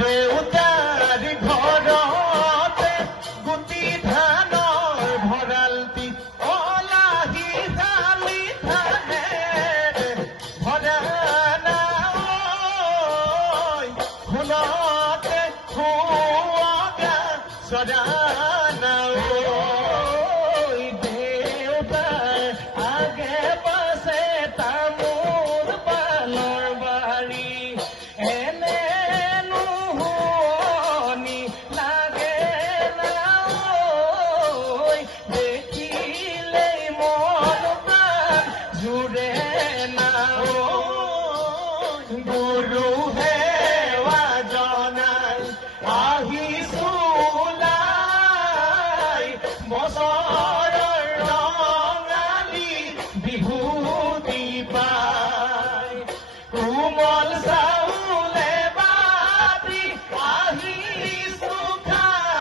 দেউতাৰ ঘৰতে গুটি ধানৰ ভঁৰালটি অলাহি চালি ধানেৰে ভৰা নাই ফুলতে খুৱগা সদা দেউতাৰ আগে পাছে তামোল পালৰ বাৰী এনে নুশুনি লাগে না দেখিলেই মন প্ৰাণ জুৰে না গুৰু সেৱা জনাই আহিছো বছৰৰ ৰঙালী বিহুতি পাই কোমল